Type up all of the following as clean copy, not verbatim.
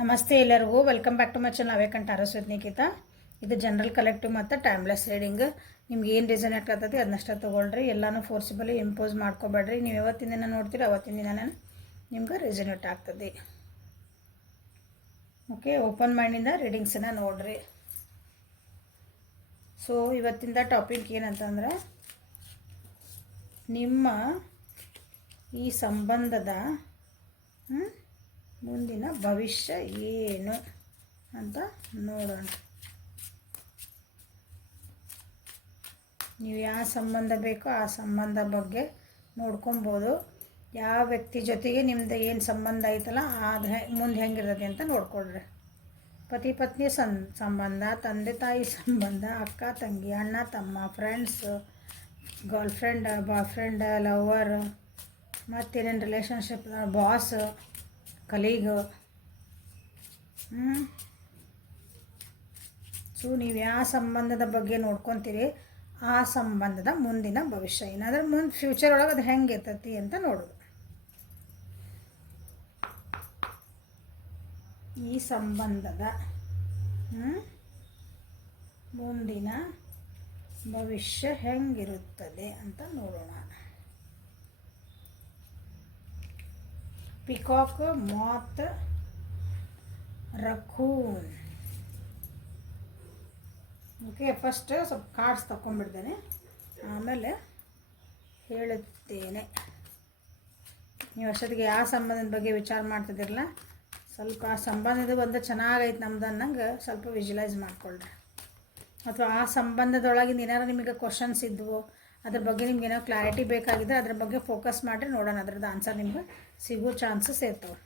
ನಮಸ್ತೆ ಎಲ್ಲರಿಗೂ welcome back to my channel ಅವೇಕಂಠ ಅರಸ್ ವಿತ್ ನಿಖಿತಾ. ಇದು ಜನರಲ್ ಕಲೆಕ್ಟಿವ್ ಮತ್ತು ಟೈಮ್ಲೆಸ್ ರೀಡಿಂಗ್. ನಿಮ್ಗೆ ಏನು ರಿಸನೇಟ್ ಆಗ್ತದೆ ಅದನ್ನಷ್ಟೇ ತೊಗೊಳ್ರಿ. ಎಲ್ಲನೂ ಫೋರ್ಸಿಬಲಿ ಇಂಪೋಸ್ ಮಾಡ್ಕೊಬೇಡ್ರಿ. ನೀವು ಯಾವತ್ತಿನ ದಿನ ನೋಡ್ತೀರಿ ಅವತ್ತಿನ ದಿನನೇ ನಿಮ್ಗೆ ರಿಸನೇಟ್ ಆಗ್ತದೆ. ಓಕೆ, ಓಪನ್ ಮೈಂಡಿಂದ ರೀಡಿಂಗ್ಸನ್ನು ನೋಡ್ರಿ. ಸೊ ಇವತ್ತಿಂದ ಟಾಪಿಕ್ ಏನಂತಂದ್ರೆ, ನಿಮ್ಮ ಈ ಸಂಬಂಧದ ಮುಂದಿನ ಭವಿಷ್ಯ ಏನು ಅಂತ ನೋಡೋಣ. ನೀವು ಯಾವ ಸಂಬಂಧ ಬೇಕೋ ಆ ಸಂಬಂಧ ಬಗ್ಗೆ ನೋಡ್ಕೊಬೋದು. ಯಾವ ವ್ಯಕ್ತಿ ಜೊತೆಗೆ ನಿಮ್ಮದು ಏನು ಸಂಬಂಧ ಐತಲ್ಲ ಅದು ಮುಂದೆ ಹೆಂಗಿರ್ತದೆ ಅಂತ ನೋಡ್ಕೊಳ್ರಿ. ಪತಿ ಪತ್ನಿ ಸಂಬಂಧ, ತಂದೆ ತಾಯಿ ಸಂಬಂಧ, ಅಕ್ಕ ತಂಗಿ, ಅಣ್ಣ ತಮ್ಮ, friends, girlfriend, boyfriend, lover, ಮತ್ತೇನೇನು ರಿಲೇಷನ್ಶಿಪ್, ಬಾಸ್, ಕಲೀಗ್. ಸೊ ನೀವು ಯಾವ ಸಂಬಂಧದ ಬಗ್ಗೆ ನೋಡ್ಕೊತೀರಿ ಆ ಸಂಬಂಧದ ಮುಂದಿನ ಭವಿಷ್ಯ ಏನಾದರೂ ಮುಂದೆ ಫ್ಯೂಚರ್ ಒಳಗೆ ಅದು ಹೆಂಗೆ ಇರ್ತೈತಿ ಅಂತ ನೋಡೋದು. ಈ ಸಂಬಂಧದ ಮುಂದಿನ ಭವಿಷ್ಯ ಹೆಂಗಿರುತ್ತದೆ ಅಂತ ನೋಡೋಣ. ಪಿಕಾಕ್, ಮಾತ್, ರಕೂನ್. ಓಕೆ, ಫಸ್ಟ್ ಸ್ವಲ್ಪ ಕಾರ್ಡ್ಸ್ ತಗೊಂಡ್ಬಿಡ್ತೇನೆ, ಆಮೇಲೆ ಹೇಳುತ್ತೇನೆ. ನೀವು ಅಷ್ಟೊತ್ತಿಗೆ ಯಾವ ಸಂಬಂಧದ ಬಗ್ಗೆ ವಿಚಾರ ಮಾಡ್ತಿದ್ದಿರಲ್ಲ, ಸ್ವಲ್ಪ ಆ ಸಂಬಂಧದ ಒಂದು ಚೆನ್ನಾಗೈತೆ ನಮ್ದು ಅನ್ನಂಗೆ ಸ್ವಲ್ಪ ವಿಜುವಲೈಸ್ ಮಾಡ್ಕೊಳ್ರಿ. ಅಥವಾ ಆ ಸಂಬಂಧದೊಳಗಿಂದ ಏನಾರು ನಿಮಗೆ ಕ್ವಶನ್ಸ್ ಇದ್ವು, ಅದ್ರ ಬಗ್ಗೆ ನಿಮ್ಗೆ ಏನೋ ಕ್ಲಾರಿಟಿ ಬೇಕಾಗಿದ್ರೆ ಅದ್ರ ಬಗ್ಗೆ ಫೋಕಸ್ ಮಾಡಿರಿ, ನೋಡೋಣ ಅದ್ರದ್ದು ಆನ್ಸರ್ ನಿಮ್ಗೆ ಸಿಗೋ ಚಾನ್ಸಸ್ ಇರ್ತವೆ.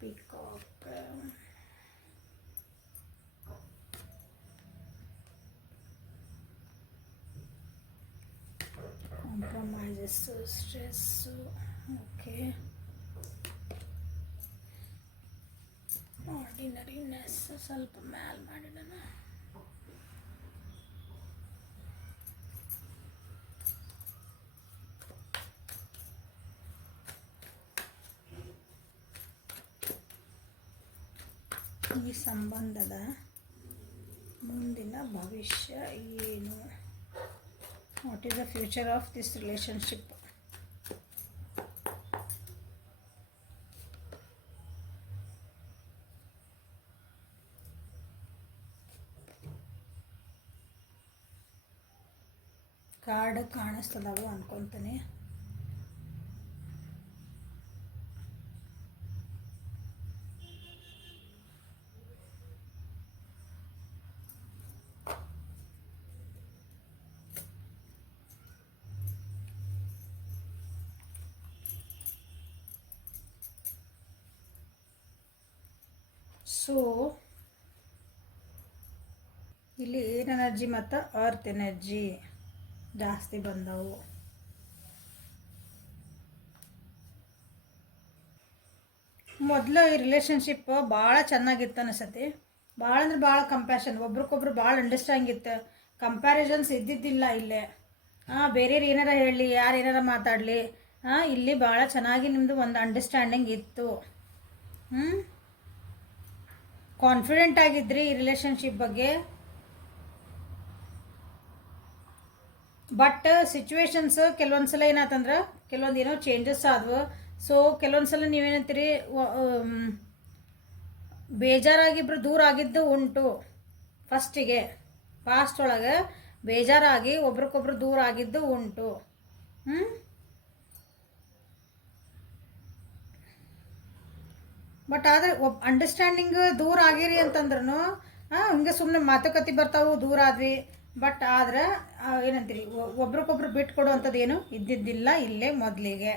Peacock, compromises, stress. Okay, ordinariness ಸ್ವಲ್ಪ ಮ್ಯಾಲ್ ಮಾಡಿಡೋಣ. ಈ ಸಂಬಂಧದ ಮುಂದಿನ ಭವಿಷ್ಯ ಏನು? What is the future of this relationship? Card ಕಾಣಿಸ್ತದವು ಅನ್ಕೊತೀನಿ. ಸೊ ಇಲ್ಲಿ ಏರ್ ಎನರ್ಜಿ ಮತ್ತು ಅರ್ತ್ ಎನರ್ಜಿ ಜಾಸ್ತಿ ಬಂದವು. ಮೊದಲು ಈ ರಿಲೇಷನ್ಶಿಪ್ ಭಾಳ ಚೆನ್ನಾಗಿತ್ತು ಅನಿಸತಿ. ಭಾಳ ಅಂದ್ರೆ ಭಾಳ ಕಂಪ್ಯಾಷನ್, ಒಬ್ರಿಗೊಬ್ರು ಭಾಳ ಅಂಡರ್ಸ್ಟ್ಯಾಂಡಿಂಗ್ ಇತ್ತು. ಕಂಪ್ಯಾರಿಸನ್ಸ್ ಇದ್ದಿದ್ದಿಲ್ಲ ಇಲ್ಲೇ. ಬೇರೆಯವ್ರು ಏನಾರ ಹೇಳಲಿ, ಯಾರು ಏನಾರ ಮಾತಾಡಲಿ, ಇಲ್ಲಿ ಭಾಳ ಚೆನ್ನಾಗಿ ನಿಮ್ಮದು ಒಂದು ಅಂಡರ್ಸ್ಟ್ಯಾಂಡಿಂಗ್ ಇತ್ತು. ಕಾನ್ಫಿಡೆಂಟ್ ಆಗಿದ್ರಿ ಈ ರಿಲೇಷನ್ಶಿಪ್ ಬಗ್ಗೆ. ಬಟ್ ಸಿಚುವೇಶನ್ಸ್ ಕೆಲವೊಂದು ಸಲ ಏನಾತಂದ್ರೆ ಕೆಲವೊಂದು ಏನೋ ಚೇಂಜಸ್ ಆದವು. ಸೊ ಕೆಲವೊಂದು ಸಲ ನೀವೇನಂತೀರಿ, ಬೇಜಾರಾಗಿಬ್ರು ದೂರ ಆಗಿದ್ದು ಉಂಟು. ಫಸ್ಟಿಗೆ ಪಾಸ್ಟ್ ಒಳಗೆ ಬೇಜಾರಾಗಿ ಒಬ್ರಿಗೊಬ್ರು ದೂರ ಆಗಿದ್ದು ಉಂಟು. ಬಟ್ ಆದರೆ ಅಂಡರ್ಸ್ಟ್ಯಾಂಡಿಂಗ್ ದೂರ ಆಗಿರಿ ಅಂತಂದ್ರೂ ಹಿಂಗೆ ಸುಮ್ಮನೆ ಮಾತುಕತೆ ಬರ್ತಾವು, ದೂರ ಆದ್ವಿ. ಬಟ್ ಆದ್ರೆ ಏನಂತೀರಿ, ಒಬ್ರಿಗೊಬ್ರು ಬಿಟ್ಟು ಕೊಡುವಂಥದ್ದು ಏನು ಇದ್ದಿದ್ದಿಲ್ಲ ಇಲ್ಲೇ ಮೊದಲಿಗೆ.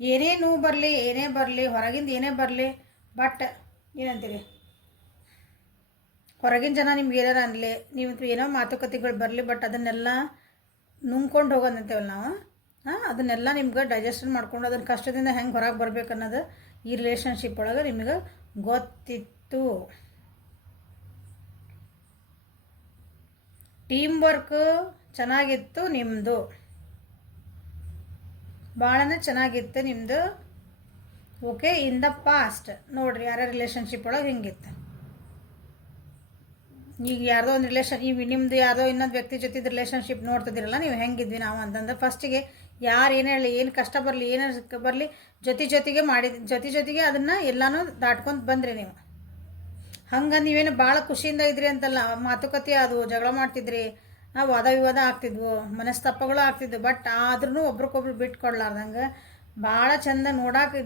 ಏನೇ ನೋವು ಬರಲಿ, ಏನೇ ಬರಲಿ, ಹೊರಗಿಂದ ಏನೇ ಬರಲಿ, ಬಟ್ ಏನಂತೀರಿ, ಹೊರಗಿನ ಜನ ನಿಮ್ಗೆ ಏನಾರ ಅನ್ನಲಿ, ನೀವು ಏನೋ ಮಾತುಕತೆಗಳು ಬರಲಿ, ಬಟ್ ಅದನ್ನೆಲ್ಲ ನುಂಗ್ಕೊಂಡು ಹೋಗೋದಂತೇವಲ್ಲ ನಾವು, ಅದನ್ನೆಲ್ಲ ನಿಮ್ಗೆ ಡೈಜೆಷನ್ ಮಾಡ್ಕೊಂಡು ಅದನ್ನ ಕಷ್ಟದಿಂದ ಹೆಂಗೆ ಹೊರಗೆ ಬರ್ಬೇಕು ಅನ್ನೋದು ಈ ರಿಲೇಷನ್ಶಿಪ್ ಒಳಗೆ ನಿಮಗೆ ಗೊತ್ತಿತ್ತು. ಟೀಮ್ ವರ್ಕ್ ಚೆನ್ನಾಗಿತ್ತು ನಿಮ್ಮದು, ಭಾಳನೇ ಚೆನ್ನಾಗಿತ್ತು ನಿಮ್ಮದು. ಓಕೆ, ಇನ್ ದ ಪಾಸ್ಟ್ ನೋಡಿರಿ ಯಾರ ರಿಲೇಷನ್ಶಿಪ್ ಒಳಗೆ ಹಿಂಗಿತ್ತು. ಈಗ ಯಾರ್ದೋ ಒಂದು ಈಗ ನಿಮ್ಮದು ಯಾವುದೋ ಇನ್ನೊಂದು ವ್ಯಕ್ತಿ ಜೊತೆ ರಿಲೇಷನ್ಶಿಪ್ ನೋಡ್ತಿದ್ದೀರಲ್ಲ ನೀವು, ಹೆಂಗಿದ್ವಿ ನಾವು ಅಂತಂದ್ರೆ ಫಸ್ಟಿಗೆ ಯಾರು ಏನು ಹೇಳಿ, ಏನು ಕಷ್ಟ ಬರಲಿ ಏನು ಬರಲಿ ಜೊತೆಗೆ ಜೊತೆಗೆ ಅದನ್ನು ಎಲ್ಲನೂ ದಾಟ್ಕೊಂಡು ಬಂದ್ರಿ ನೀವು. ಹಂಗೆ ನೀವೇನು ಭಾಳ ಖುಷಿಯಿಂದ ಇದ್ರಿ ಅಂತಲ್ಲ, ಮಾತುಕತೆ ಅದು ಜಗಳ ಮಾಡ್ತಿದ್ರಿ, ವಾದ ವಿವಾದ ಆಗ್ತಿದ್ವು, ಮನಸ್ತಾಪಗಳು ಆಗ್ತಿದ್ವು. ಬಟ್ ಆದ್ರೂ ಒಬ್ರಿಗೊಬ್ರು ಬಿಟ್ಕೊಡ್ಲಾರ್ದಂಗೆ ಭಾಳ ಚಂದ ನೋಡಕ್ಕೆ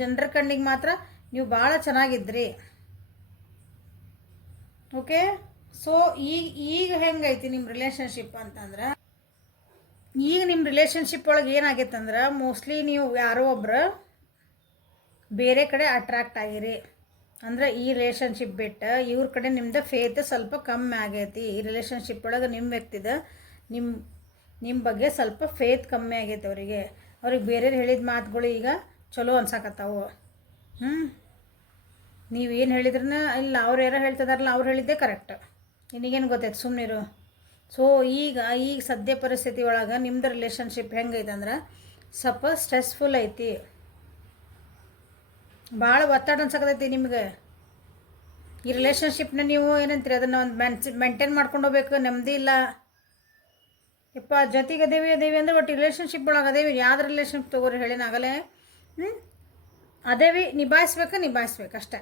ಜನರ ಕಣ್ಣಿಗೆ ಮಾತ್ರ ನೀವು ಭಾಳ ಚೆನ್ನಾಗಿದ್ರಿ. ಓಕೆ, ಸೊ ಈಗ ಹೆಂಗೈತಿ ನಿಮ್ಮ ರಿಲೇಷನ್ಶಿಪ್ ಅಂತಂದ್ರೆ, ಈಗ ನಿಮ್ಮ ರಿಲೇಷನ್ಶಿಪ್ ಒಳಗೆ ಏನಾಗೈತೆ ಅಂದ್ರೆ ಮೋಸ್ಟ್ಲಿ ನೀವು ಯಾರೋ ಒಬ್ರು ಬೇರೆ ಕಡೆ ಅಟ್ರಾಕ್ಟ್ ಆಗಿರಿ. ಅಂದ್ರೆ ಈ ರಿಲೇಷನ್ಶಿಪ್ ಬಿಟ್ಟು ಇವ್ರ ಕಡೆ ನಿಮ್ದು ಫೇತ್ ಸ್ವಲ್ಪ ಕಮ್ಮಿ ಆಗೈತಿ. ಈ ರಿಲೇಷನ್ಶಿಪ್ ಒಳಗೆ ನಿಮ್ಮ ವ್ಯಕ್ತಿದ ನಿಮ್ಮ ಬಗ್ಗೆ ಸ್ವಲ್ಪ ಫೇತ್ ಕಮ್ಮಿ ಆಗೈತೆ ಅವ್ರಿಗೆ ಬೇರೆಯವ್ರು ಹೇಳಿದ ಮಾತುಗಳು ಈಗ ಚಲೋ ಅನ್ಸಕತ್ತಾವು. ನೀವೇನು ಹೇಳಿದ್ರನ್ನ ಇಲ್ಲ, ಅವ್ರು ಯಾರೋ ಹೇಳ್ತಿದಾರಲ್ಲ ಅವ್ರು ಹೇಳಿದ್ದೇ ಕರೆಕ್ಟ್, ನಿನಗೇನು ಗೊತ್ತೈತೆ ಸುಮ್ಮನಿರು. ಸೊ ಈಗ ಸದ್ಯ ಪರಿಸ್ಥಿತಿ ಒಳಗೆ ನಿಮ್ಮದು ರಿಲೇಷನ್ಶಿಪ್ ಹೆಂಗೈತೆ ಅಂದ್ರೆ ಸ್ವಲ್ಪ ಸ್ಟ್ರೆಸ್ಫುಲ್ ಐತಿ, ಭಾಳ ಒತ್ತಡ ಅನ್ಸಕತೈತಿ ನಿಮ್ಗೆ. ಈ ರಿಲೇಷನ್ಶಿಪ್ನ ನೀವು ಏನಂತೀರಿ ಅದನ್ನು ಒಂದು ಮೇಂಟೈನ್ ಮಾಡ್ಕೊಂಡು ಹೋಗ್ಬೇಕು, ನೆಮ್ಮದಿ ಇಲ್ಲ. ಯಪ್ಪ ಜೊತೆಗೆ ಅದೇವಿ ಅಂದ್ರೆ ಒಟ್ಟು ರಿಲೇಷನ್ಶಿಪ್ ಒಳಗೆ ಅದೇವಿ, ಯಾವ್ದು ರಿಲೇಷನ್ಶಿಪ್ ತೊಗೋರಿ ಹೇಳಿನಾಗಲೇ ಅದೇವಿ ನಿಭಾಯಿಸ್ಬೇಕು ಅಷ್ಟೇ.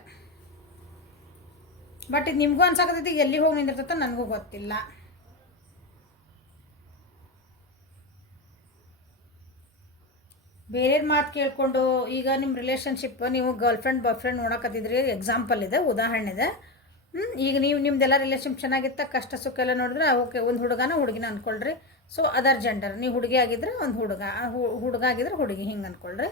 ಬಟ್ ಇದು ನಿಮಗೂ ಅನ್ಸಕತೈತಿ ಎಲ್ಲಿ ಹೋಗಿ ನಿಂದಿರ್ತೈತೆ ನನಗೂ ಗೊತ್ತಿಲ್ಲ. ಬೇರೆಯವ್ರ ಮಾತು ಕೇಳಿಕೊಂಡು ಈಗ ನಿಮ್ಮ ರಿಲೇಷನ್ಶಿಪ್ ನೀವು ಗರ್ಲ್ಫ್ರೆಂಡ್ ಬಾಯ್ ನೋಡಕತ್ತಿದ್ರಿ, ಎಕ್ಸಾಂಪಲ್ ಇದೆ, ಉದಾಹರಣೆ ಇದೆ. ಈಗ ನಿಮ್ದೆಲ್ಲ ರಿಲೇಷನ್ಶಿಪ್ ಚೆನ್ನಾಗಿತ್ತ, ಕಷ್ಟ ಸುಖ ಎಲ್ಲ ನೋಡಿದ್ರೆ ಓಕೆ, ಒಂದು ಹುಡುಗಿನ ಅಂದ್ಕೊಳ್ರಿ. ಸೊ ಅದರ್ ಜೆಂಡರ್, ನೀವು ಹುಡುಗಿ ಆಗಿದ್ರೆ ಒಂದು ಹುಡುಗ ಆಗಿದ್ರೆ ಹುಡುಗಿ ಹಿಂಗೆ ಅಂದ್ಕೊಳ್ರಿ.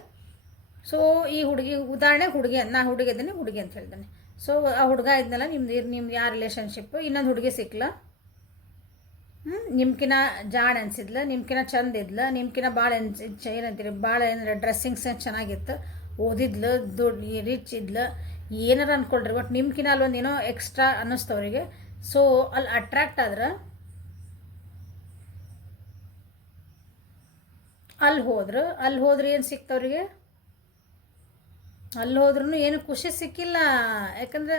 ಸೊ ಈ ಹುಡುಗಿ ಉದಾಹರಣೆ ನಾ ಹುಡುಗಿ ಇದ್ದೀನಿ, ಹುಡುಗಿ ಅಂತ ಹೇಳ್ತಾನೆ. ಸೊ ಆ ಹುಡುಗ ಇದ್ನಲ್ಲ ನಿಮ್ದು ಯಾವ ರಿಲೇಷನ್ಶಿಪ್, ಇನ್ನೊಂದು ಹುಡುಗಿ ಸಿಕ್ಲ, ನಿಮ್ಕಿನ ಜಾಡ್ ಅನ್ಸಿದ್ಲ, ನಿಮ್ಕಿನ ಚಂದ ಇದ್ಲ, ನಿಮ್ಕಿನ ಭಾಳ ಏನಂತೀರಿ ಭಾಳ ಏನಾರ ಡ್ರೆಸ್ಸಿಂಗ್ ಸೆನ್ಸ್ ಚೆನ್ನಾಗಿತ್ತು, ಓದಿದ್ಲು, ದುಡ್ಡು ರಿಚ್ ಇದ್ಲು, ಏನಾರು ಅಂದ್ಕೊಳ್ರಿ. ಬಟ್ ನಿಮ್ಕಿನ ಅಲ್ಲೊಂದು ಏನೋ ಎಕ್ಸ್ಟ್ರಾ ಅನ್ನಿಸ್ತವ್ರಿಗೆ. ಸೊ ಅಲ್ಲಿ ಅಟ್ರಾಕ್ಟ್ ಆದ್ರೆ ಅಲ್ಲಿ ಹೋದ್ರೆ ಏನು ಸಿಕ್ತವ್ರಿಗೆ, ಅಲ್ಲಿ ಹೋದ್ರೂ ಏನು ಖುಷಿ ಸಿಕ್ಕಿಲ್ಲ. ಯಾಕಂದ್ರೆ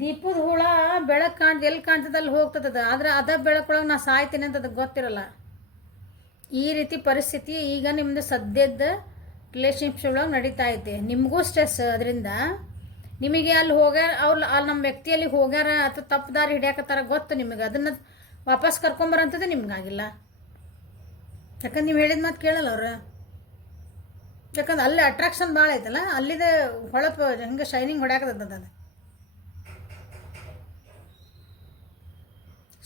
ದೀಪದ ಹುಳ ಬೆಳಕು ಎಲ್ಲಿ ಕಾಣ್ತದೆ ಅಲ್ಲಿ ಹೋಗ್ತದ, ಆದರೆ ಬೆಳಕೊಳಗೆ ನಾ ಸಾಯ್ತೀನಿ ಅಂತ ಅದಕ್ಕೆ ಗೊತ್ತಿರಲ್ಲ. ಈ ರೀತಿ ಪರಿಸ್ಥಿತಿ ಈಗ ನಿಮ್ಮದು ಸದ್ಯದ ರಿಲೇಷನ್ಶಿಪ್ ಒಳಗೆ ನಡೀತಾ ಐತೆ. ನಿಮಗೂ ಸ್ಟ್ರೆಸ್ ಅದರಿಂದ. ನಿಮಗೆ ಅಲ್ಲಿ ಅಲ್ಲಿ ನಮ್ಮ ವ್ಯಕ್ತಿಯಲ್ಲಿ ಹೋಗ್ಯಾರ ಅಥವಾ ತಪ್ಪು ದಾರಿ ಹಿಡಿಯಾಕತ್ತಾರ ಗೊತ್ತು ನಿಮಗೆ, ಅದನ್ನು ವಾಪಸ್ ಕರ್ಕೊಂಬರಂಥದ್ದು ನಿಮ್ಗಾಗಿಲ್ಲ. ಯಾಕಂದ್ರೆ ನೀವು ಹೇಳಿದ ಮಾತು ಕೇಳಲ್ಲ ಅವ್ರು. ಯಾಕಂದ್ರೆ ಅಲ್ಲಿ ಅಟ್ರಾಕ್ಷನ್ ಭಾಳ ಐತಲ್ಲ, ಅಲ್ಲಿದೆ ಹೊಳಪು ಹೆಂಗೆ ಶೈನಿಂಗ್ ಹೊಡ್ಯಾಕತ್ತದ.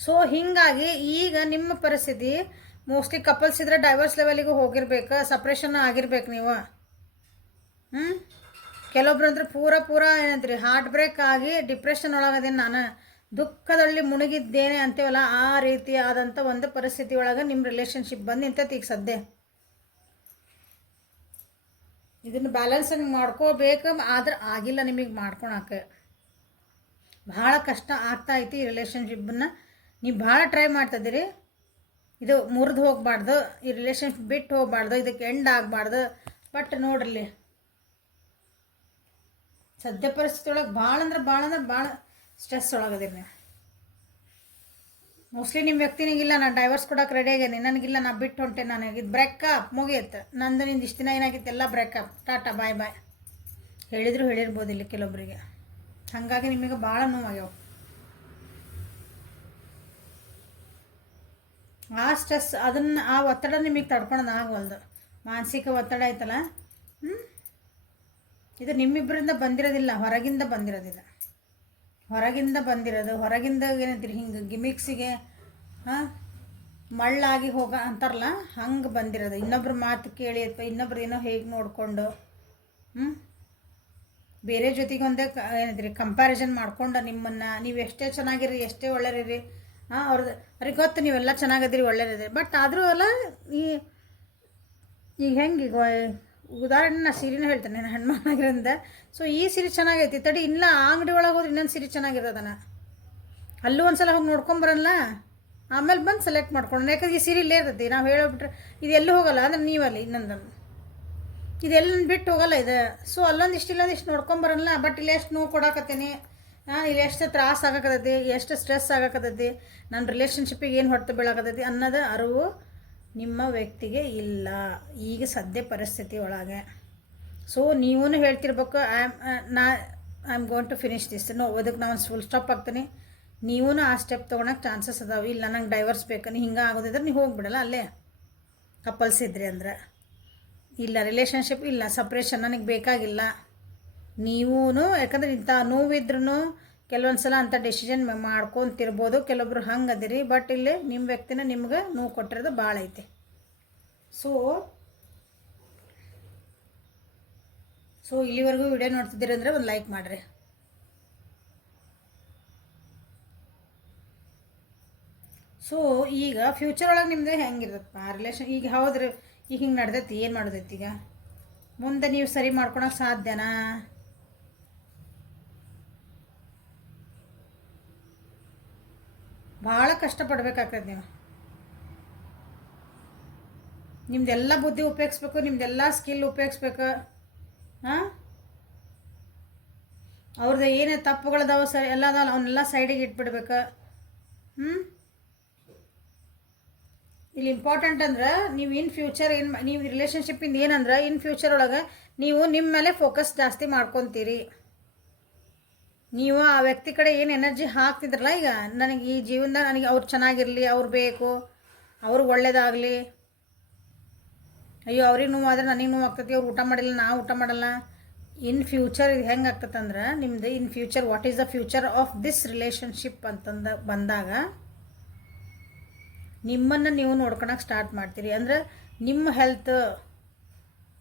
ಸೊ ಹೀಗಾಗಿ ಈಗ ನಿಮ್ಮ ಪರಿಸ್ಥಿತಿ ಮೋಸ್ಟ್ಲಿ ಕಪಲ್ಸ್ ಇದ್ರೆ ಡೈವರ್ಸ್ ಲೆವೆಲಿಗೆ ಹೋಗಿರ್ಬೇಕು, ಸಪ್ರೇಷನ್ ಆಗಿರ್ಬೇಕು ನೀವು. ಕೆಲವೊಬ್ರು ಅಂದ್ರೆ ಪೂರ ಏನಂತೀರಿ ಹಾರ್ಟ್ ಬ್ರೇಕ್ ಆಗಿ ಡಿಪ್ರೆಷನ್ ಒಳಗದೇನು, ನಾನು ದುಃಖದಲ್ಲಿ ಮುಳುಗಿದ್ದೇನೆ ಅಂತೀವಲ್ಲ, ಆ ರೀತಿಯಾದಂಥ ಒಂದು ಪರಿಸ್ಥಿತಿ ಒಳಗೆ ನಿಮ್ಮ ರಿಲೇಷನ್ಶಿಪ್ ಬಂದು ನಿಂತೈತಿ ಈಗ ಸದ್ಯ. ಇದನ್ನು ಬ್ಯಾಲೆನ್ಸ್ ಮಾಡ್ಕೋಬೇಕು, ಆದ್ರೆ ಆಗಿಲ್ಲ ನಿಮಗೆ ಮಾಡ್ಕೊಳಕ್ಕೆ. ಭಾಳ ಕಷ್ಟ ಆಗ್ತಾ ಐತಿ ಈ ರಿಲೇಷನ್ಶಿಪ್ಪನ್ನು. ನೀವು ಭಾಳ ಟ್ರೈ ಮಾಡ್ತಿದ್ದೀರಿ, ಇದು ಮುರಿದು ಹೋಗಬಾರ್ದು, ಈ ರಿಲೇಷನ್ಶಿಪ್ ಬಿಟ್ಟು ಹೋಗಬಾರ್ದು, ಇದಕ್ಕೆ ಎಂಡ್ ಆಗಬಾರ್ದು. ಬಟ್ ನೋಡ್ರಿ ಸದ್ಯ ಪರಿಸ್ಥಿತಿ ಒಳಗೆ ಭಾಳ ಸ್ಟ್ರೆಸ್ ಒಳಗದೀರಿ ನೀವು. ಮೋಸ್ಟ್ಲಿ ನಿಮ್ಮ ವ್ಯಕ್ತಿನಿಗಿಲ್ಲ ನಾನು ಡೈವರ್ಸ್ ಕೊಡೋಕೆ ರೆಡಿ ಆಗೇನಿ, ನನಗಿಲ್ಲ ನಾ ಬಿಟ್ಟು ಹೊಂಟೆ, ನನಗೆ ಇದು ಬ್ರೇಕಪ್ ಮುಗಿಯುತ್ತೆ, ನಂದು ನಿಂದು ಇಷ್ಟು ದಿನ ಏನಾಗಿತ್ತು ಎಲ್ಲ ಬ್ರೇಕಪ್, ಟಾಟಾ ಬಾಯ್ ಹೇಳಿರ್ಬೋದು ಇಲ್ಲಿ ಕೆಲವೊಬ್ಬರಿಗೆ. ಹಾಗಾಗಿ ನಿಮಗೆ ಭಾಳ ನೋವಾಗ್ಯಾವ. ಆ ಸ್ಟ್ರೆಸ್ ಆ ಒತ್ತಡ ನಿಮಗೆ ತಡ್ಕೊಳೋದು ಆಗವಲ್ದು. ಮಾನಸಿಕ ಒತ್ತಡ ಐತಲ್ಲ, ಇದು ನಿಮ್ಮಿಬ್ಬರಿಂದ ಬಂದಿರೋದಿಲ್ಲ, ಹೊರಗಿಂದ ಬಂದಿರೋದಿಲ್ಲ. ಹೊರಗಿಂದ ಏನಂತೀರಿ ಹಿಂಗೆ ಗಿಮಿಕ್ಸಿಗೆ ಮಳ್ಳಾಗಿ ಅಂತಾರಲ್ಲ, ಹಂಗೆ ಬಂದಿರೋದು. ಇನ್ನೊಬ್ರ ಮಾತು ಕೇಳಿ ಅಥವಾ ಇನ್ನೊಬ್ರು ಏನೋ ಹೇಗೆ ನೋಡಿಕೊಂಡು ಬೇರೆ ಜೊತೆಗೆ ಒಂದೇ ಏನಂತೀರಿ ಕಂಪ್ಯಾರಿಸನ್ ಮಾಡ್ಕೊಂಡು ನಿಮ್ಮನ್ನು ನೀವು ಎಷ್ಟೇ ಚೆನ್ನಾಗಿರಿ, ಎಷ್ಟೇ ಒಳ್ಳೆಯರಿ, ಅವ್ರಿಗೆ ಗೊತ್ತು ನೀವೆಲ್ಲ ಚೆನ್ನಾಗದಿರಿ, ಒಳ್ಳೆಯದಿರಿ. ಬಟ್ ಆದರೂ ಅಲ್ಲ, ಈ ಈಗ ಹೆಂಗೆ ಈಗ ಉದಾಹರಣೆ ನಾ ಸೀರೆನ ಹೇಳ್ತೇನೆ ನಾನು ಹೆಣ್ಮಕ್ಳಾಗಿರೋದ್ರಿಂದ. ಸೊ ಈ ಸೀರೆ ಚೆನ್ನಾಗೈತಿ ತಡಿ, ಇಲ್ಲ ಆ ಅಂಗಡಿ ಒಳಗೆ ಹೋದ್ರೆ ಇನ್ನೊಂದು ಸೀರೆ ಚೆನ್ನಾಗಿರೋದನ, ಅಲ್ಲೂ ಒಂದು ಸಲ ಹೋಗಿ ನೋಡ್ಕೊಂಬರಲ್ಲ, ಆಮೇಲೆ ಬಂದು ಸೆಲೆಕ್ಟ್ ಮಾಡ್ಕೊಂಡು. ಯಾಕಂದ್ರೆ ಈ ಸೀರೆ ಇಲ್ಲೇ ಇರ್ತೈತಿ, ನಾವು ಹೇಳೋಬಿಟ್ರೆ ಇದು ಎಲ್ಲೂ ಹೋಗಲ್ಲ, ಅಂದ್ರೆ ನೀವಲ್ಲಿ ಇನ್ನೊಂದು ಇದೆಲ್ಲ ಬಿಟ್ಟು ಹೋಗಲ್ಲ ಇದು. ಸೊ ಅಲ್ಲೊಂದಿಷ್ಟು ಇಲ್ಲೊಂದಿಷ್ಟು ನೋಡ್ಕೊಂಬರಲ್ಲ. ಬಟ್ ಇಲ್ಲಿ ಎಷ್ಟು ನೋವು ಕೊಡಾಕತ್ತೀನಿ, ಇಲ್ಲಿ ಎಷ್ಟು ತ್ರಾಸ ಆಗಕತ್ತೈತಿ, ಎಷ್ಟು ಸ್ಟ್ರೆಸ್ ಆಗಕತ್ತೈತಿ, ನನ್ನ ರಿಲೇಷನ್ಶಿಪ್ಪಿಗೆ ಏನು ಹೊರತು ಬೀಳಾಕತ್ತೈತಿ ಅನ್ನೋದು ಅರಿವು ನಿಮ್ಮ ವ್ಯಕ್ತಿಗೆ ಇಲ್ಲ ಈಗ ಸದ್ಯ ಪರಿಸ್ಥಿತಿ ಒಳಗೆ. ಸೊ ನೀವೂ ಹೇಳ್ತಿರ್ಬೇಕು I am going to finish this, no ಅದಕ್ಕೆ ನಾನು ಫುಲ್ ಸ್ಟಾಪ್ ಆಗ್ತೀನಿ. ನೀವೂ ಆ ಸ್ಟೆಪ್ ತೊಗೊಳಕ್ಕೆ ಚಾನ್ಸಸ್ ಅದಾವೆ. ಇಲ್ಲ ನಂಗೆ ಡೈವರ್ಸ್ ಬೇಕು, ನೀ ಹಿಂಗೆ ಆಗೋದಿದ್ರೆ ನೀವು ಹೋಗ್ಬಿಡಲ್ಲ ಅಲ್ಲೇ ಕಪಲ್ಸ್ ಇದ್ರಿ ಅಂದ್ರೆ. ಇಲ್ಲ ರಿಲೇಷನ್ಶಿಪ್ ಇಲ್ಲ, ಸಪ್ರೇಷನ್ ನನಗೆ ಬೇಕಾಗಿಲ್ಲ. ನೀವೂ ಯಾಕಂದ್ರೆ ಇಂಥ ನೋವಿದ್ರೂ ಕೆಲವೊಂದು ಸಲ ಅಂಥ ಡೆಸಿಷನ್ ಮಾಡ್ಕೊತಿರ್ಬೋದು, ಕೆಲವೊಬ್ರು ಹಂಗೆ ಅದಿರಿ. ಬಟ್ ಇಲ್ಲಿ ನಿಮ್ಮ ವ್ಯಕ್ತಿನ ನಿಮ್ಗೆ ನೋವು ಕೊಟ್ಟಿರೋದು ಭಾಳ ಐತಿ. ಸೊ ಇಲ್ಲಿವರೆಗೂ ವಿಡಿಯೋ ನೋಡ್ತಿದ್ದೀರಿ ಅಂದರೆ ಒಂದು ಲೈಕ್ ಮಾಡಿರಿ. ಸೊ ಈಗ ಫ್ಯೂಚರ್ ಒಳಗೆ ನಿಮ್ಮದು ಹೆಂಗಿರ್ತಪ್ಪ ರಿಲೇಷನ್? ಈಗ ಹೌದ್ರಿ, ಈಗ ಹಿಂಗೆ ನಡ್ದೈತಿ, ಏನು ಮಾಡೋದೈತಿ ಈಗ ಮುಂದೆ ನೀವು ಸರಿ ಮಾಡ್ಕೊಳಕ್ಕೆ ಸಾಧ್ಯನಾ? ಭಾಳ ಕಷ್ಟಪಡ್ಬೇಕಾಗ್ತದೆ. ನೀವು ನಿಮ್ದೆಲ್ಲ ಬುದ್ಧಿ ಉಪಯೋಗಿಸ್ಬೇಕು, ನಿಮ್ದೆಲ್ಲ ಸ್ಕಿಲ್ ಉಪಯೋಗಿಸ್ಬೇಕು. ಹಾಂ, ಅವ್ರದ್ದು ಏನೇ ತಪ್ಪುಗಳದಾವ ಸರಿ ಎಲ್ಲ ಅದಾವಲ್ಲ ಅವನ್ನೆಲ್ಲ ಸೈಡಿಗೆ ಇಟ್ಬಿಡ್ಬೇಕು. ಇಲ್ಲಿ ಇಂಪಾರ್ಟೆಂಟ್ ಅಂದ್ರೆ ನೀವು ಇನ್ ಫ್ಯೂಚರ್ ನೀವು ರಿಲೇಷನ್ಶಿಪ್ಪಿಂದ ಏನಂದ್ರೆ ಇನ್ ಫ್ಯೂಚರ್ ಒಳಗೆ ನೀವು ನಿಮ್ಮ ಮೇಲೆ ಫೋಕಸ್ ಜಾಸ್ತಿ ಮಾಡ್ಕೊತೀರಿ. ನೀವು ಆ ವ್ಯಕ್ತಿ ಕಡೆ ಏನು ಎನರ್ಜಿ ಹಾಕ್ತಿದ್ರಲ್ಲ, ಈಗ ನನಗೆ ಈ ಜೀವನದಾಗ ನನಗೆ ಅವ್ರು ಚೆನ್ನಾಗಿರಲಿ, ಅವ್ರು ಬೇಕು, ಅವ್ರಿಗೆ ಒಳ್ಳೇದಾಗಲಿ, ಅಯ್ಯೋ ಅವ್ರಿಗೆ ನೋವು ಆದರೆ ನನಗೆ ನೋವು ಆಗ್ತೈತಿ, ಅವ್ರು ಊಟ ಮಾಡಿಲ್ಲ ನಾವು ಊಟ ಮಾಡಲ್ಲ. ಇನ್ ಫ್ಯೂಚರ್ ಇದು ಹೆಂಗೆ ಆಗ್ತದಂದ್ರೆ ನಿಮ್ಮದು in future what is the future of this relationship ಅಂತಂದು ಬಂದಾಗ ನಿಮ್ಮನ್ನು ನೀವು ನೋಡ್ಕೊಳಕ್ಕೆ ಸ್ಟಾರ್ಟ್ ಮಾಡ್ತೀರಿ. ಅಂದ್ರೆ ನಿಮ್ಮ ಹೆಲ್ತ್,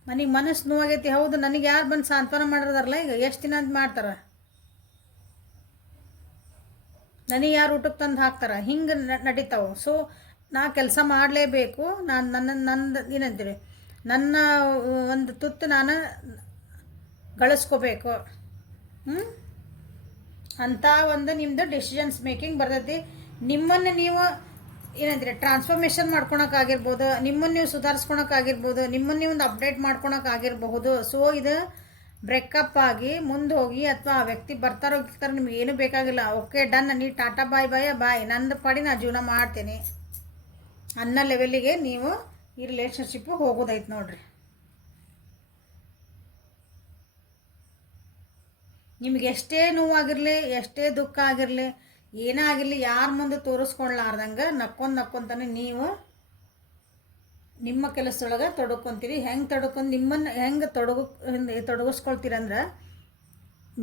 ನನಗೆ ಮನಸ್ಸು ನೋವಾಗೈತಿ, ಹೌದು ನನಗೆ ಯಾರು ಬಂದು ಸಾಂತ್ವನ ಮಾಡಿರೋದಾರಲ್ಲ, ಈಗ ಎಷ್ಟು ದಿನ ಅಂತ ಮಾಡ್ತಾರೆ, ನನಗೆ ಯಾರು ಊಟಕ್ಕೆ ತಂದು ಹಾಕ್ತಾರೆ, ಹಿಂಗೆ ನಡೀತಾವೆ. ಸೊ ನಾ ಕೆಲಸ ಮಾಡಲೇಬೇಕು, ನಂದು ಏನಂತೀರಿ, ನನ್ನ ಒಂದು ತುತ್ತು ನಾನು ಗಳಿಸ್ಕೋಬೇಕು ಅಂತ ಒಂದು ನಿಮ್ಮದು ಡಿಸಿಷನ್ಸ್ ಮೇಕಿಂಗ್ ಬರ್ತೈತಿ. ನಿಮ್ಮನ್ನು ನೀವು ಏನಂತೀರಿ ಟ್ರಾನ್ಸ್ಫಾರ್ಮೇಷನ್ ಮಾಡ್ಕೊಳಕ್ಕಾಗಿರ್ಬೋದು, ನಿಮ್ಮನ್ನು ನೀವು ಸುಧಾರಿಸ್ಕೊಳಕ್ಕಾಗಿರ್ಬೋದು, ನಿಮ್ಮನ್ನು ನೀವು ಒಂದು ಅಪ್ಡೇಟ್ ಮಾಡ್ಕೊಳಕ್ಕಾಗಿರಬಹುದು. ಸೊ ಇದು ಬ್ರೇಕಪ್ ಆಗಿ ಮುಂದೆ ಹೋಗಿ ಅಥವಾ ಆ ವ್ಯಕ್ತಿ ಬರ್ತಾರೋ ಹೋಗ್ತಾರೆ, ನಿಮ್ಗೆ ಏನೂ ಬೇಕಾಗಿಲ್ಲ, ಓಕೆ ಡನ್, ನೀ ಟಾಟಾ ಬಾಯ್ ನಂದು ಪಾಡಿ ನಾ ಜೀವನ ಮಾಡ್ತೀನಿ ಅನ್ನೋ ಲೆವೆಲ್ಲಿಗೆ ನೀವು ಈ ರಿಲೇಷನ್ಶಿಪ್ಪು ಹೋಗೋದೈತೆ ನೋಡ್ರಿ. ನಿಮ್ಗೆ ಎಷ್ಟೇ ನೋವಾಗಿರಲಿ, ಎಷ್ಟೇ ದುಃಖ ಆಗಿರಲಿ, ಏನೇ ಆಗಿರಲಿ, ಯಾರ ಮುಂದೆ ತೋರಿಸ್ಕೊಳ್ಲಾರ್ದಂಗೆ ನಕ್ಕೊಂತಾನೆ ನೀವು ನಿಮ್ಮ ಕೆಲಸದೊಳಗೆ ತೊಡಕೊಂತೀರಿ. ಹೆಂಗೆ ನಿಮ್ಮನ್ನು ಹೆಂಗೆ ತೊಡಗಿಸ್ಕೊಳ್ತೀರಂದ್ರೆ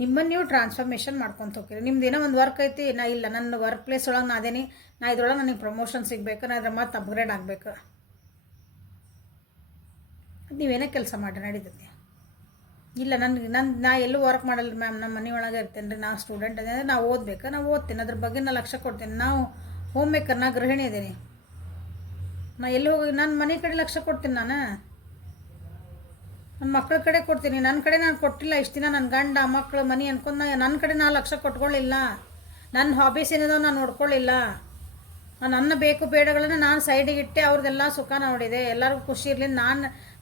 ನಿಮ್ಮನ್ನು ನೀವು ಟ್ರಾನ್ಸ್ಫಾರ್ಮೇಷನ್ ಮಾಡ್ಕೊತ ಹೋಗ್ತೀರಿ. ನಿಮ್ದು ಏನೋ ಒಂದು ವರ್ಕ್ ಐತಿ, ನಾ ಇಲ್ಲ ನನ್ನ ವರ್ಕ್ ಪ್ಲೇಸ್ ಒಳಗೆ ನಾ ಅದೇನಿ, ನಾ ಇದ್ರೊಳಗೆ ನನಗೆ ಪ್ರಮೋಷನ್ ಸಿಗಬೇಕು, ನಾ ಇದ್ರ ಮತ್ತೆ ಅಪ್ಗ್ರೇಡ್ ಆಗಬೇಕು, ನೀವೇನೇ ಕೆಲಸ ಮಾಡಿ ನಡೀತೈತಿ. ಇಲ್ಲ ನಾ ಎಲ್ಲೂ ವರ್ಕ್ ಮಾಡಲ್ಲ ಮ್ಯಾಮ್, ನಮ್ಮ ಮನೆಯೊಳಗೆ ಇರ್ತೇನೆ ರೀ, ನಾ ಸ್ಟೂಡೆಂಟ್ ಅದೇ ಅಂದರೆ ನಾವು ಓದಬೇಕು, ನಾವು ಓದ್ತೀನಿ, ಅದ್ರ ಬಗ್ಗೆ ನಾ ಲಕ್ಷ್ಯ ಕೊಡ್ತೀನಿ. ನಾವು ಹೋಮ್ ಮೇಕರ್, ನಾ ಗೃಹಿಣಿ ಇದ್ದೀನಿ, ನಾ ಎಲ್ಲಿ ಹೋಗಿ ನನ್ನ ಮನೆ ಕಡೆ ಲಕ್ಷ್ಯ ಕೊಡ್ತೀನಿ, ನಾನು ನನ್ನ ಮಕ್ಕಳ ಕಡೆ ಕೊಡ್ತೀನಿ. ನನ್ನ ಕಡೆ ನಾನು ಕೊಟ್ಟಿಲ್ಲ ಇಷ್ಟು ದಿನ, ನನ್ನ ಗಂಡ ಮಕ್ಕಳು ಮನೆ ಅನ್ಕೊಂಡು ನನ್ನ ಕಡೆ ನಾನು ಲಕ್ಷ್ಯ ಕೊಟ್ಕೊಳ್ಳಿಲ್ಲ. ನನ್ನ ಹಾಬೀಸ್ ಏನಿದಾವೆ ನಾನು ನೋಡ್ಕೊಳ್ಳಿಲ್ಲ. ನನ್ನ ಬೇಕು ಬೇಡಗಳನ್ನು ನಾನು ಸೈಡಿಗೆ ಇಟ್ಟೆ, ಅವ್ರದ್ದೆಲ್ಲ ಸುಖ ನೋಡಿದೆ, ಎಲ್ಲರಿಗೂ ಖುಷಿ ಇರಲಿ,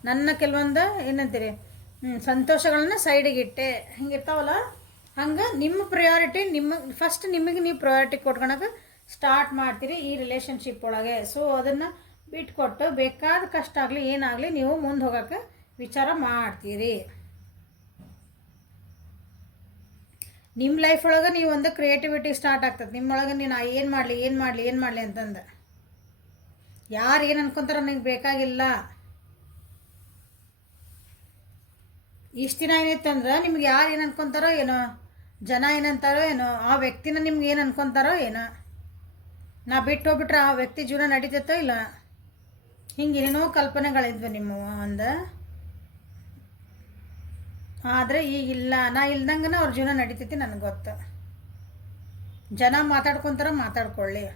ನನ್ನ ಕೆಲವೊಂದು ಏನಂತೀರಿ ಸಂತೋಷಗಳನ್ನ ಸೈಡಿಗೆ ಇಟ್ಟೆ. ಹಿಂಗಿರ್ತಾವಲ್ಲ, ಹಂಗೆ ನಿಮ್ಮ ಪ್ರಯಾರಿಟಿ ಫಸ್ಟ್ ನಿಮಗೆ ನೀವು ಪ್ರಯಾರಿಟಿ ಕೊಟ್ಕೊಳಕ್ಕೆ ಸ್ಟಾರ್ಟ್ ಮಾಡ್ತೀರಿ ಈ ರಿಲೇಷನ್ಶಿಪ್ ಒಳಗೆ. ಸೊ ಅದನ್ನು ಬಿಟ್ಕೊಟ್ಟು ಬೇಕಾದ ಕಷ್ಟ ಆಗಲಿ ಏನಾಗಲಿ ನೀವು ಮುಂದೆ ಹೋಗೋಕ್ಕೆ ವಿಚಾರ ಮಾಡ್ತೀರಿ. ನಿಮ್ಮ ಲೈಫ್ ಒಳಗೆ ನೀವು ಒಂದು ಕ್ರಿಯೇಟಿವಿಟಿ ಸ್ಟಾರ್ಟ್ ಆಗ್ತದೆ ನಿಮ್ಮೊಳಗೆ. ನೀನು ಏನು ಮಾಡಲಿ ಅಂತಂದು ಯಾರು ಏನು ಅನ್ಕೊತಾರೋ ನನಗೆ ಬೇಕಾಗಿಲ್ಲ. ಇಷ್ಟು ದಿನ ಏನಿತ್ತಂದ್ರೆ ನಿಮ್ಗೆ ಯಾರು ಏನು ಅನ್ಕೊತಾರೋ ಏನೋ, ಜನ ಏನಂತಾರೋ ಏನೋ, ಆ ವ್ಯಕ್ತಿನ ನಿಮ್ಗೆ ಏನು ಅನ್ಕೊತಾರೋ ಏನೋ, ನಾ ಬಿಟ್ಟು ಹೋಗ್ಬಿಟ್ರೆ ಆ ವ್ಯಕ್ತಿ ಜೀವನ ನಡೀತೈತೋ ಇಲ್ಲ, ಹಿಂಗೆ ಏನೇನೋ ಕಲ್ಪನೆಗಳಿದ್ವು ನಿಮ್ಮ ಒಂದು. ಆದರೆ ಈಗಿಲ್ಲ, ನಾ ಇಲ್ದಂಗೆ ಅವ್ರ ಜೀವನ ನಡೀತೈತಿ ನನಗೆ ಗೊತ್ತು. ಜನ ಮಾತಾಡ್ಕೊತಾರ ಮಾತಾಡ್ಕೊಳ್ಳಿ,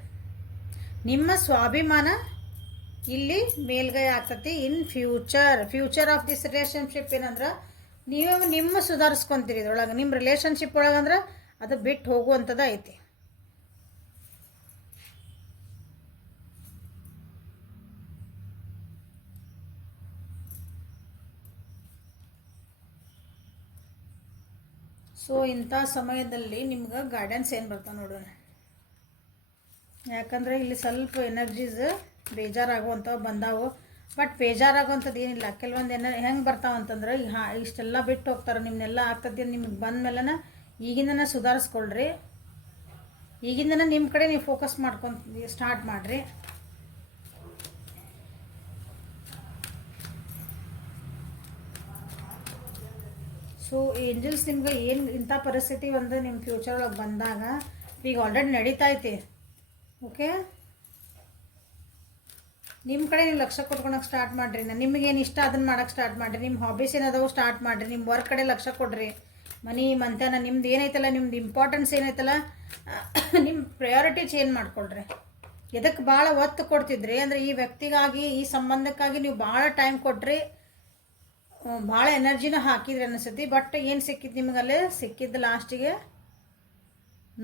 ನಿಮ್ಮ ಸ್ವಾಭಿಮಾನ ಇಲ್ಲಿ ಮೇಲ್ಗೈ ಆಗ್ತತಿ. In future of this relationship ಏನಂದ್ರೆ ನೀವು ನಿಮ್ಮ ಸುಧಾರಿಸ್ಕೊತೀರಿ ಇದ್ರೊಳಗೆ. ನಿಮ್ಮ ರಿಲೇಷನ್ಶಿಪ್ ಒಳಗಂದ್ರೆ ಅದು ಬಿಟ್ಟು ಹೋಗುವಂಥದ್ದು ಐತಿ. ಸೊ ಇಂಥ ಸಮಯದಲ್ಲಿ ನಿಮ್ಗೆ ಗೈಡೆನ್ಸ್ ಏನು ಬರ್ತಾವೆ ನೋಡೋಣ. ಯಾಕಂದರೆ ಇಲ್ಲಿ ಸ್ವಲ್ಪ ಎನರ್ಜೀಸ್ ಬೇಜಾರಾಗುವಂಥವು ಬಂದಾವು. ಬಟ್ ಬೇಜಾರಾಗುವಂಥದ್ದು ಏನಿಲ್ಲ. ಕೆಲವೊಂದು ಹೆಂಗೆ ಬರ್ತಾವೆ ಅಂತಂದ್ರೆ ಇಷ್ಟೆಲ್ಲ ಬಿಟ್ಟು ಹೋಗ್ತಾರೆ, ನಿಮ್ಮನ್ನೆಲ್ಲ ಆಗ್ತದೆ ನಿಮ್ಗೆ ಬಂದ ಮೇಲೆನ ಈಗಿಂದನೇ ಸುಧಾರಿಸ್ಕೊಳ್ರಿ. ಈಗಿಂದನೇ ನಿಮ್ಮ ಕಡೆ ನೀವು ಫೋಕಸ್ ಮಾಡ್ಕೊಂಡು ಸ್ಟಾರ್ಟ್ ಮಾಡಿರಿ. ಸೊ ಏಂಜಲ್ಸ್ ನಿಮ್ಗೆ ಏನು ಇಂಥ ಪರಿಸ್ಥಿತಿ ಒಂದು ನಿಮ್ಮ ಫ್ಯೂಚರ್ ಒಳಗೆ ಬಂದಾಗ ಈಗ ಆಲ್ರೆಡಿ ನಡೀತೈತಿ. ಓಕೆ, ನಿಮ್ಮ ಕಡೆ ನೀವು ಲಕ್ಷ್ಯ ಕೊಟ್ಕೊಳಕ್ಕೆ ಸ್ಟಾರ್ಟ್ ಮಾಡಿರಿ. ನಿಮಗೇನು ಇಷ್ಟ ಅದನ್ನು ಮಾಡೋಕ್ಕೆ ಸ್ಟಾರ್ಟ್ ಮಾಡಿರಿ. ನಿಮ್ಮ ಹಾಬೀಸ್ ಏನದಾವು ಸ್ಟಾರ್ಟ್ ಮಾಡಿರಿ. ನಿಮ್ಮ ವರ್ಕ್ ಕಡೆ ಲಕ್ಷ್ಯ ಕೊಡ್ರಿ. ಮನಿ ಮಂತನ ನಿಮ್ದು ಏನೈತಲ್ಲ, ನಿಮ್ದು ಇಂಪಾರ್ಟೆನ್ಸ್ ಏನೈತಲ್ಲ, ನಿಮ್ಮ ಪ್ರಯಾರಿಟಿ ಚೇಂಜ್ ಮಾಡ್ಕೊಳ್ರಿ. ಇದಕ್ಕೆ ಭಾಳ ಒತ್ತು ಕೊಡ್ತಿದ್ರಿ ಅಂದರೆ ಈ ವ್ಯಕ್ತಿಗಾಗಿ, ಈ ಸಂಬಂಧಕ್ಕಾಗಿ ನೀವು ಭಾಳ ಟೈಮ್ ಕೊಟ್ರಿ, ಭಾಳ ಎನರ್ಜಿನ ಹಾಕಿದ್ರಿ ಅನಿಸ್ತೈತಿ. ಬಟ್ ಏನು ಸಿಕ್ಕಿದ್ದು ನಿಮಗಲ್ಲೇ ಸಿಕ್ಕಿದ್ದು ಲಾಸ್ಟಿಗೆ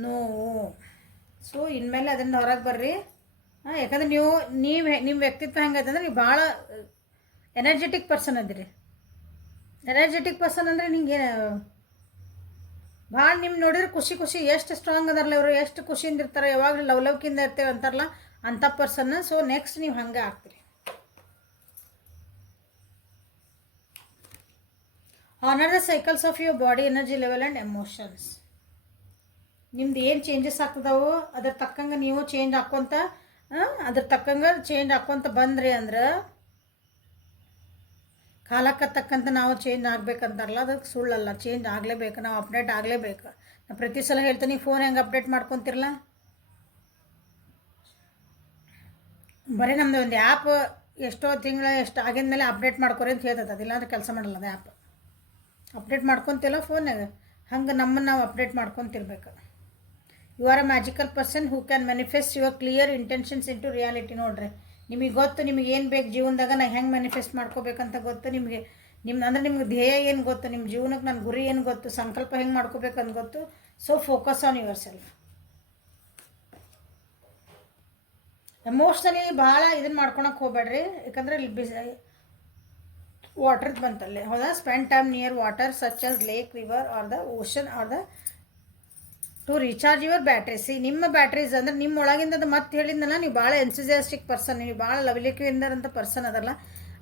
ನೋವು. ಸೊ ಇನ್ಮೇಲೆ ಅದನ್ನು ಹೊರಗೆ ಬರ್ರಿ. ಯಾಕಂದ್ರೆ ನೀವು ನಿಮ್ಮ ವ್ಯಕ್ತಿತ್ವ ಹೆಂಗೈತಂದ್ರೆ ನೀವು ಭಾಳ ಎನರ್ಜೆಟಿಕ್ ಪರ್ಸನ್ ಅದಿರಿ. ಎನರ್ಜೆಟಿಕ್ ಪರ್ಸನ್ ಅಂದರೆ ನಿಂಗೆ ಭಾಳ ನಿಮ್ಮ ನೋಡಿದ್ರೆ ಖುಷಿ ಎಷ್ಟು ಸ್ಟ್ರಾಂಗ್ ಅದಾರಲ್ಲ ಇವರು, ಎಷ್ಟು ಖುಷಿಯಿಂದ ಇರ್ತಾರೆ, ಯಾವಾಗಲೂ ಲವಲವಿಕೆಯಿಂದ ಇರ್ತೇವೆ ಅಂತಾರಲ್ಲ ಅಂಥ ಪರ್ಸನ್. ಸೊ ನೆಕ್ಸ್ಟ್ ನೀವು ಹಂಗೆ ಆಗ್ತೀರಿ. Honour the cycles of your body, energy level and emotions. ನಿಮ್ದು ಏನು ಚೇಂಜಸ್ ಆಗ್ತದವು ಅದ್ರ ತಕ್ಕಂಗೆ ನೀವು ಚೇಂಜ್ ಹಾಕ್ಕೊಂತ ಬಂದ್ರಿ ಅಂದ್ರೆ ಕಾಲಕ್ಕೆ ತಕ್ಕಂತ ನಾವು ಚೇಂಜ್ ಆಗ್ಬೇಕಂತಾರಲ್ಲ, ಅದಕ್ಕೆ ಸುಳ್ಳಲ್ಲ. ಚೇಂಜ್ ಆಗಲೇಬೇಕು, ನಾವು ಅಪ್ಡೇಟ್ ಆಗಲೇಬೇಕು. ನಾನು ಪ್ರತಿ ಸಲ ಹೇಳ್ತೀನಿ, ಫೋನ್ ಹೆಂಗೆ ಅಪ್ಡೇಟ್ ಮಾಡ್ಕೊತಿರಲ್ಲ, ಬರೀ ನಮ್ಮದು ಒಂದು ಆ್ಯಪ್ ಎಷ್ಟೋ ತಿಂಗಳ ಎಷ್ಟು ಆಗಿದ್ಮೇಲೆ ಅಪ್ಡೇಟ್ ಮಾಡ್ಕೊರಿ ಅಂತ ಹೇಳ್ತದೆ. ಅದಿಲ್ಲಾಂದ್ರೆ ಕೆಲಸ ಮಾಡಲ್ಲ ಅದು ಆ್ಯಪ್. ಅಪ್ಡೇಟ್ ಮಾಡ್ಕೊತಿಲ್ಲ ಫೋನ್ನಾಗ, ಹಂಗೆ ನಮ್ಮನ್ನು ನಾವು ಅಪ್ಡೇಟ್ ಮಾಡ್ಕೊತಿರ್ಬೇಕು. You are a magical person who can manifest your clear intentions into reality. ನೋಡ್ರಿ, ನಿಮಗೆ ಗೊತ್ತು ನಿಮಗೆ ಏನು ಬೇಕು ಜೀವನದಾಗ, ನಾ ಹೆಂಗೆ ಮ್ಯಾನಿಫೆಸ್ಟ್ ಮಾಡ್ಕೋಬೇಕಂತ ಗೊತ್ತು ನಿಮಗೆ. ನಿಮ್ಗೆ ಧ್ಯೇಯ ಏನು ಗೊತ್ತು, ನಿಮ್ಮ ಜೀವನಕ್ಕೆ ನನ್ನ ಗುರಿ ಏನು ಗೊತ್ತು, ಸಂಕಲ್ಪ ಹೆಂಗೆ ಮಾಡ್ಕೋಬೇಕಂತ ಗೊತ್ತು. So focus on your self. Emotionally ಭಾಳ ಇದನ್ನು ಮಾಡ್ಕೊಳಕ್ಕೆ ಹೋಗ್ಬೇಡ್ರಿ. ಯಾಕಂದರೆ ಇಲ್ಲಿ ವಾಟರ್ದು ಬಂತಲ್ಲೇ, ಹೌದಾ? Spend time near water such as lake, river or the ocean or the to recharge your batteries. ನಿಮ್ಮ ಬ್ಯಾಟ್ರೀಸ್ ಅಂದರೆ ನಿಮ್ಮ ಒಳಗಿಂದ ಅದು ಮತ್ತೆ ಹೇಳಿದ್ನಲ್ಲ, ನೀವು ಭಾಳ ಎನ್ಥೂಸಿಯಾಸ್ಟಿಕ್ ಪರ್ಸನ್, ನೀವು ಭಾಳ ಲವಲವಿಕೆಯಿಂದಂಥ ಪರ್ಸನ್ ಅದಲ್ಲ,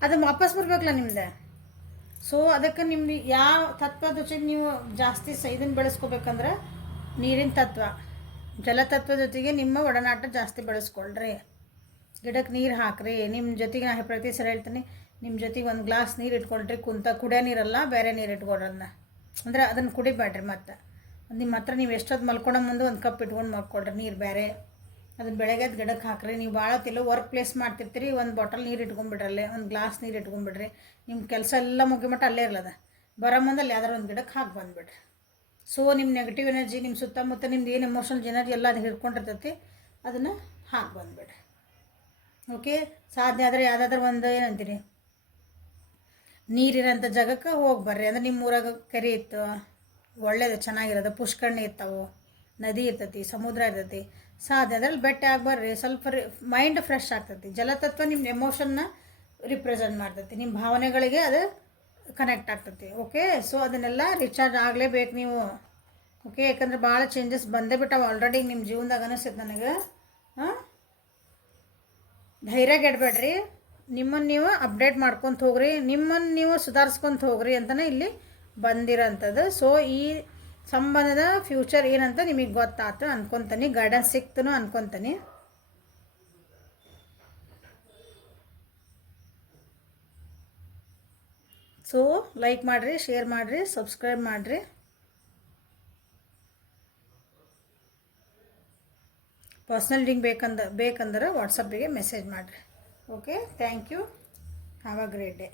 ಅದು ವಾಪಸ್ ಬರ್ಬೇಕಲ್ಲ ನಿಮ್ದೆ. ಸೊ ಅದಕ್ಕೆ ನಿಮ್ದು ಯಾವ ತತ್ವದ ಜೊತೆಗೆ ನೀವು ಜಾಸ್ತಿ ಇದನ್ನು ಬೆಳೆಸ್ಕೋಬೇಕಂದ್ರೆ ನೀರಿನ ತತ್ವ, ಜಲತತ್ವ ಜೊತೆಗೆ ನಿಮ್ಮ ಒಡನಾಟ ಜಾಸ್ತಿ ಬೆಳೆಸ್ಕೊಳ್ರಿ. ಗಿಡಕ್ಕೆ ನೀರು ಹಾಕ್ರಿ. ನಿಮ್ಮ ಜೊತೆಗೆ ನಾ ಪ್ರತಿ ಸಲ ಹೇಳ್ತೀನಿ, ನಿಮ್ಮ ಜೊತೆಗೆ ಒಂದು ಗ್ಲಾಸ್ ನೀರು ಇಟ್ಕೊಳ್ರಿ. ಕುಡಿಯೋ ನೀರಲ್ಲ, ಬೇರೆ ನೀರು ಇಟ್ಕೊಳ್ರಿ. ಅಂದರೆ ಅದನ್ನು ಕುಡಿಬೇಡ್ರಿ. ಮತ್ತು ನಿಮ್ಮ ಹತ್ರ ನೀವು ಎಷ್ಟೊತ್ತು ಮಲ್ಕೊಳೋ ಮುಂದೆ ಒಂದು ಕಪ್ ಇಟ್ಕೊಂಡು ಮಲ್ಕೊಳ್ರಿ, ನೀರು ಬೇರೆ. ಅದನ್ನು ಬೆಳಗ್ಗೆ ಗಿಡಕ್ಕೆ ಹಾಕ್ರಿ. ನೀವು ಭಾಳ ವರ್ಕ್ ಪ್ಲೇಸ್ ಮಾಡ್ತಿರ್ತೀರಿ, ಒಂದು ಬಾಟಲ್ ನೀರು ಇಟ್ಕೊಂಡ್ಬಿಡ್ರಲ್ಲೇ, ಒಂದು ಗ್ಲಾಸ್ ನೀರು ಇಟ್ಕೊಂಡ್ಬಿಡ್ರಿ. ನಿಮ್ಮ ಕೆಲಸ ಎಲ್ಲ ಮುಗಿಮಟ್ಟ ಅಲ್ಲೇ ಇರಲದ, ಬರೋ ಮುಂದೆ ಅಲ್ಲಿ ಯಾವ್ದಾರು ಒಂದು ಗಿಡಕ್ಕೆ ಹಾಕಿ ಬಂದುಬಿಡ್ರಿ. ಸೊ ನಿಮ್ಮ ನೆಗೆಟಿವ್ ಎನರ್ಜಿ, ನಿಮ್ಮ ಸುತ್ತಮುತ್ತ ನಿಮ್ದು ಏನು ಎಮೋಷನಲ್ ಎನರ್ಜಿ ಎಲ್ಲ ಅದು ಹಿಡ್ಕೊಂಡಿರ್ತೈತಿ, ಅದನ್ನು ಹಾಕಿ ಬಂದುಬಿಡ್ರಿ. ಓಕೆ, ಸಾಧ್ಯ ಆದರೆ ಯಾವುದಾದ್ರೂ ಒಂದು ಏನಂತೀರಿ ನೀರಿರೋಂಥ ಜಾಗಕ್ಕೆ ಹೋಗಿ ಬರ್ರಿ. ಅಂದರೆ ನಿಮ್ಮ ಊರಾಗ ಕೆರೆ ಇತ್ತು, ಒಳ್ಳೇದು ಚೆನ್ನಾಗಿರೋದು, ಪುಷ್ಕರಣಿ ಇರ್ತಾವೆ, ನದಿ ಇರ್ತೈತಿ, ಸಮುದ್ರ ಇರ್ತೈತಿ. ಸಾಧ್ಯ ಅದ್ರಲ್ಲಿ ಬೆಟ್ಟ ಆಗಿ ಬರ್ರಿ. ಸ್ವಲ್ಪ ಮೈಂಡ್ ಫ್ರೆಶ್ ಆಗ್ತೈತಿ. ಜಲತತ್ವ ನಿಮ್ಮ ಎಮೋಷನ್ನ ರಿಪ್ರೆಸೆಂಟ್ ಮಾಡ್ತೈತಿ, ನಿಮ್ಮ ಭಾವನೆಗಳಿಗೆ ಅದು ಕನೆಕ್ಟ್ ಆಗ್ತೈತಿ. ಓಕೆ, ಸೊ ಅದನ್ನೆಲ್ಲ ರಿಚಾರ್ಜ್ ಆಗಲೇಬೇಕು ನೀವು. ಓಕೆ, ಯಾಕಂದ್ರೆ ಭಾಳ ಚೇಂಜಸ್ ಬಂದೇ ಬಿಟ್ಟಾವ ಆಲ್ರೆಡಿ ನಿಮ್ಮ ಜೀವನದಾಗ ಅನಿಸ್ತೈತೆ ನನಗೆ. ಧೈರ್ಯ ಗೆಡಬೇಡ್ರಿ. ನಿಮ್ಮನ್ನು ನೀವು ಅಪ್ಡೇಟ್ ಮಾಡ್ಕೊತ ಹೋಗ್ರಿ, ನಿಮ್ಮನ್ನು ನೀವು ಸುಧಾರಿಸ್ಕೊತ ಹೋಗ್ರಿ ಅಂತಲೇ ಇಲ್ಲಿ ಬಂದಿರೋಂಥದ್ದು. ಸೊ ಈ ಸಂಬಂಧದ ಫ್ಯೂಚರ್ ಏನಂತ ನಿಮಗೆ ಗೊತ್ತಾಯ್ತು ಅನ್ಕೊತೀನಿ, ಗೈಡೆನ್ಸ್ ಸಿಕ್ತನು ಅನ್ಕೊತೀನಿ. ಸೊ ಲೈಕ್ ಮಾಡಿರಿ, ಶೇರ್ ಮಾಡಿರಿ, ಸಬ್ಸ್ಕ್ರೈಬ್ ಮಾಡಿರಿ. ಪರ್ಸ್ನಲ್ ಲಿಂಕ್ ಬೇಕಂದ್ರೆ ವಾಟ್ಸಪ್ಪಿಗೆ ಮೆಸೇಜ್ ಮಾಡಿರಿ. Okay, thank you. Have a great day.